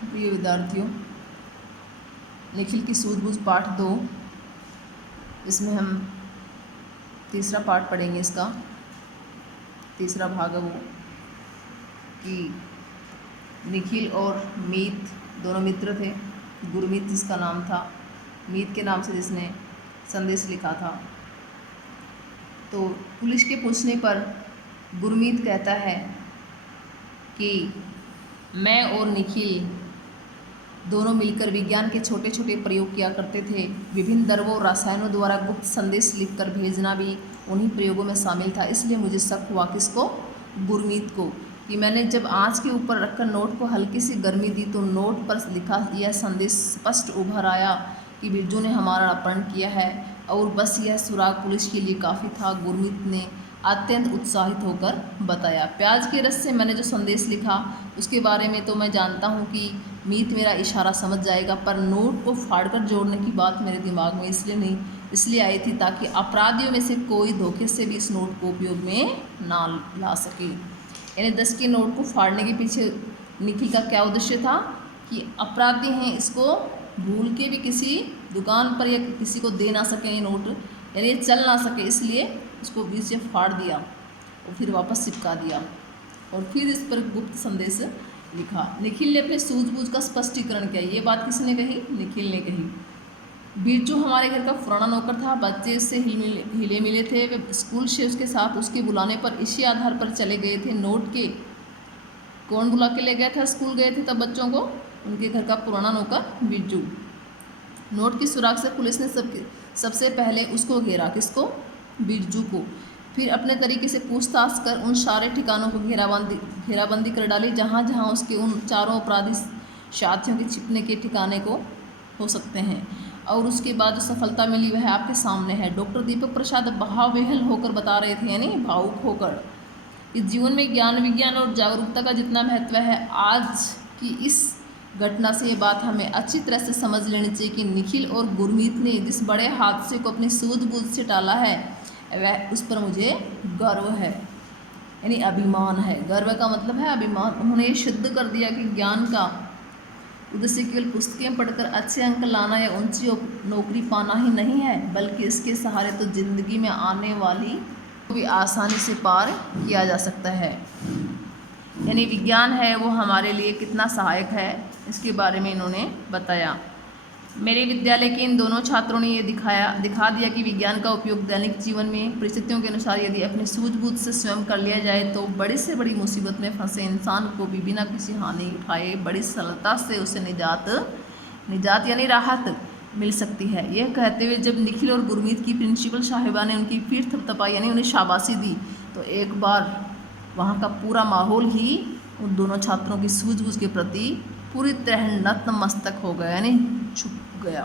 प्रिय विद्यार्थियों, निखिल की सूझबूझ पाठ 2, इसमें हम तीसरा पाठ पढ़ेंगे। इसका तीसरा भाग है वो कि निखिल और मीत दोनों मित्र थे। गुरमीत जिसका नाम था, मीत के नाम से जिसने संदेश लिखा था। तो पुलिस के पूछने पर गुरमीत कहता है कि मैं और निखिल दोनों मिलकर विज्ञान के छोटे छोटे प्रयोग किया करते थे। विभिन्न द्रवों और रसायनों द्वारा गुप्त संदेश लिखकर भेजना भी उन्हीं प्रयोगों में शामिल था। इसलिए मुझे शक हुआ किसको? गुरमीत को, कि मैंने जब आंच के ऊपर रखकर नोट को हल्की सी गर्मी दी तो नोट पर लिखा यह संदेश स्पष्ट उभर आया कि बिरजू ने हमारा अपहरण किया है, और बस यह सुराग पुलिस के लिए काफ़ी था। गुरमीत ने अत्यंत उत्साहित होकर बताया। प्याज के रस से मैंने जो संदेश लिखा उसके बारे में तो मैं जानता हूँ कि मीत मेरा इशारा समझ जाएगा, पर नोट को फाड़कर जोड़ने की बात मेरे दिमाग में इसलिए आई थी ताकि अपराधियों में से कोई धोखे से भी इस नोट को उपयोग में ना ला सके। यानी 10 के नोट को फाड़ने के पीछे निखिल का क्या उद्देश्य था कि अपराधी हैं, इसको भूल के भी किसी दुकान पर या किसी को दे ना सके ये नोट, यानी ये चल ना सके, इसलिए उसको बीच से फाड़ दिया और फिर वापस चिपका दिया और फिर इस पर गुप्त संदेश लिखा। निखिल ने अपने सूझबूझ का स्पष्टीकरण किया। ये बात किसने कही? निखिल ने कही। बिरजू हमारे घर का पुराना नौकर था। बच्चे इससे हिले मिले थे। वे स्कूल से उसके साथ उसके बुलाने पर इसी आधार पर चले गए थे। नोट के कौन बुला के ले गया था? स्कूल गए थे तब बच्चों को, उनके घर का पुराना नौकर बिरजू। नोट की सुराग से पुलिस ने सबसे पहले उसको घेरा। किसको? बिरजू को। फिर अपने तरीके से पूछताछ कर उन सारे ठिकानों को घेराबंदी कर डाली जहाँ जहाँ उसके उन चारों अपराधी साथियों के छिपने के ठिकाने को हो सकते हैं, और उसके बाद जो सफलता मिली वह आपके सामने है। डॉक्टर दीपक प्रसाद भावविह्वल होकर बता रहे थे, यानी भावुक होकर, कि जीवन में ज्ञान विज्ञान और जागरूकता का जितना महत्व है, आज की इस घटना से ये बात हमें अच्छी तरह से समझ लेनी चाहिए कि निखिल और गुरमीत ने जिस बड़े हादसे को अपनी सूझबूझ से टाला है वह उस पर मुझे गर्व है, यानी अभिमान है। गर्व का मतलब है अभिमान। उन्होंने ये सिद्ध कर दिया कि ज्ञान का उद्देश्य केवल पुस्तकें पढ़कर अच्छे अंक लाना या ऊंची नौकरी पाना ही नहीं है, बल्कि इसके सहारे तो जिंदगी में आने वाली को भी आसानी से पार किया जा सकता है। यानी विज्ञान है वो हमारे लिए कितना सहायक है, इसके बारे में इन्होंने बताया। मेरे विद्यालय के इन दोनों छात्रों ने ये दिखा दिया कि विज्ञान का उपयोग दैनिक जीवन में परिस्थितियों के अनुसार यदि अपनी सूझबूझ से स्वयं कर लिया जाए तो बड़ी से बड़ी मुसीबत में फंसे इंसान को भी बिना किसी हानि उठाए बड़ी सरलता से उसे निजात यानी राहत मिल सकती है। यह कहते हुए जब निखिल और गुरमीत की प्रिंसिपल साहिबा ने उनकी पीठ थपथपाई यानी उन्हें शाबाशी दी, तो एक बार वहाँ का पूरा माहौल ही उन दोनों छात्रों की सूझबूझ के प्रति पूरी तरह नतमस्तक हो गया, यानी छुप गया।